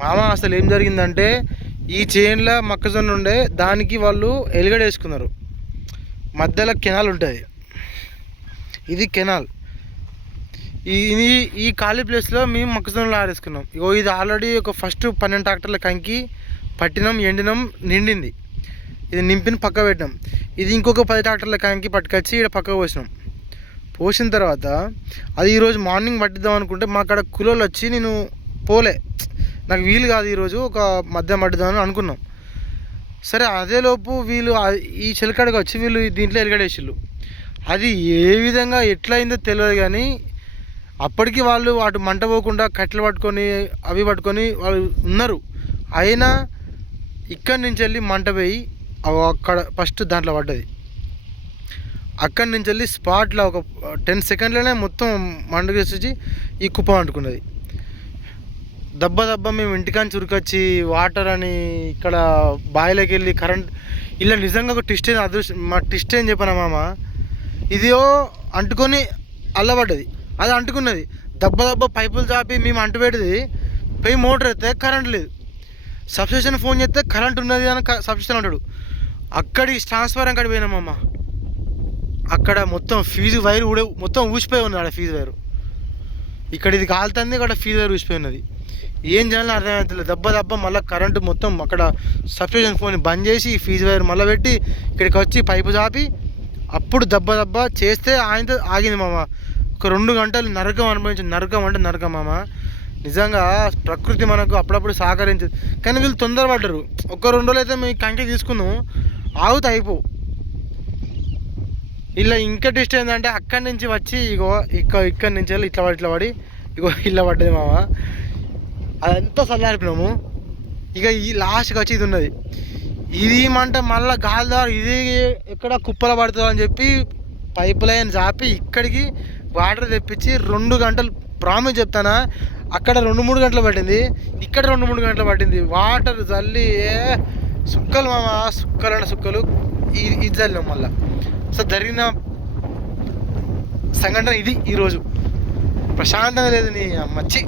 మామ అసలు ఏం జరిగిందంటే ఈ చేన్ల మొక్కజొన్న ఉండే దానికి వాళ్ళు ఎలుగడ వేసుకున్నారు. మధ్యలో కెనాల్ ఉంటుంది, ఇది కెనాల్. ఇది ఈ ఖాళీ ప్లేస్లో మేము మొక్కజొన్నలు ఆరేసుకున్నాం. ఇగో ఇది ఆల్రెడీ ఒక ఫస్ట్ 12 ట్రాక్టర్ల కంకి పట్టినాం, ఎండినాం, నిండింది. ఇది నింపిన పక్క పెట్టినాం. ఇది ఇంకొక 10 ట్రాక్టర్ల కంకి పట్టుకొచ్చి ఇక్కడ పక్కకు పోసినాం. పోసిన తర్వాత అది ఈరోజు మార్నింగ్ పట్టిద్దాం అనుకుంటే మా అక్కడ కూలోళ్ళు వచ్చి నేను పోలే, నాకు వీలు కాదు ఈరోజు, ఒక మధ్యాహ్నం పట్టిద్దామని అనుకున్నాం. సరే అదేలోపు వీళ్ళు ఈ చిలకడగా వచ్చి వీళ్ళు దీంట్లో ఎలుగడేసిళ్ళు. అది ఏ విధంగా ఎట్లయిందో తెలియదు కానీ అప్పటికి వాళ్ళు అటు మంట పోకుండా కట్టెలు పట్టుకొని అవి పట్టుకొని వాళ్ళు ఉన్నారు. అయినా ఇక్కడి నుంచి వెళ్ళి మంట పోయి అక్కడ ఫస్ట్ దాంట్లో పడ్డది. అక్కడి నుంచి వెళ్ళి స్పాట్లో ఒక 10 సెకండ్లోనే మొత్తం మంట వేసి ఈ కుప్ప అంటుకున్నది. దెబ్బ మేము ఇంటికాని చురుకొచ్చి వాటర్ అని ఇక్కడ బావిలోకి వెళ్ళి కరెంట్ ఇలా నిజంగా ఒక ట్విస్ట్ అయింది. అదృష్టం మా ట్విస్ట్ ఏం చెప్పాను మామ, ఇదియో అంటుకొని అల్లబడ్డది, అది అంటుకున్నది. దెబ్బ పైపులు చాపి మేము అంటుపెట్టేది పోయి మోటార్ ఎత్తే కరెంట్ లేదు. సబ్స్టేషన్ ఫోన్ చేస్తే కరెంట్ ఉన్నది అని సబ్స్టేషన్ అంటాడు. అక్కడి ట్రాన్స్ఫారం అక్కడికి పోయినామమ్మ. అక్కడ మొత్తం ఫీజు వైర్ మొత్తం ఊసిపోయి ఉన్నది. ఆడ ఫీజు వైరు ఇక్కడ ఇది కాలుతుంది, అక్కడ ఫీజు వైర్ ఊసిపోయి ఉన్నది. ఏం చేయాలని అర్థమవుతుంది. దెబ్బ మళ్ళీ కరెంటు మొత్తం అక్కడ సబ్స్టేషన్ ఫోన్ బంద్ చేసి ఫీజు వైర్ మళ్ళీ పెట్టి ఇక్కడికి వచ్చి పైపు చాపి అప్పుడు దెబ్బ చేస్తే ఆయనతో ఆగింది మామ. ఒక 2 గంటలు నరకం అనుభవించింది. నరకం అంటే నరకం మామ. నిజంగా ప్రకృతి మనకు అప్పుడప్పుడు సహకరించదు, కానీ వీళ్ళు తొందరపడ్డారు. 1-2 రోజులు అయితే మేము కంకి తీసుకుందాం, ఆగుతా అయిపో. ఇలా ఇంకా డిస్ట్ ఏంటంటే అక్కడి నుంచి వచ్చి ఇగో ఇక్కడి నుంచి వెళ్ళి ఇట్లా పడి ఇగో ఇలా పడ్డది మామ. అదంతా చల్లారిపోయినాము. ఇక ఈ లాస్ట్కి వచ్చి ఇది ఉన్నది. ఇది మంట మళ్ళీ గాలిదారు ఇది ఎక్కడ కుప్పల పడుతుంది అని చెప్పి పైప్ లైన్ చాపి ఇక్కడికి వాటర్ తెప్పించి 2 గంటలు, ప్రామిస్ చెప్తానా, అక్కడ 2-3 గంటలు పట్టింది, ఇక్కడ 2-3 గంటలు పట్టింది. వాటర్ చల్లి సుక్కలు మామ, సుక్కలు ఇది చల్లినాం మళ్ళీ. సో జరిగిన సంఘటన ఇది. ఈరోజు ప్రశాంతంగా లేదు నీ అమ్మచ్చి.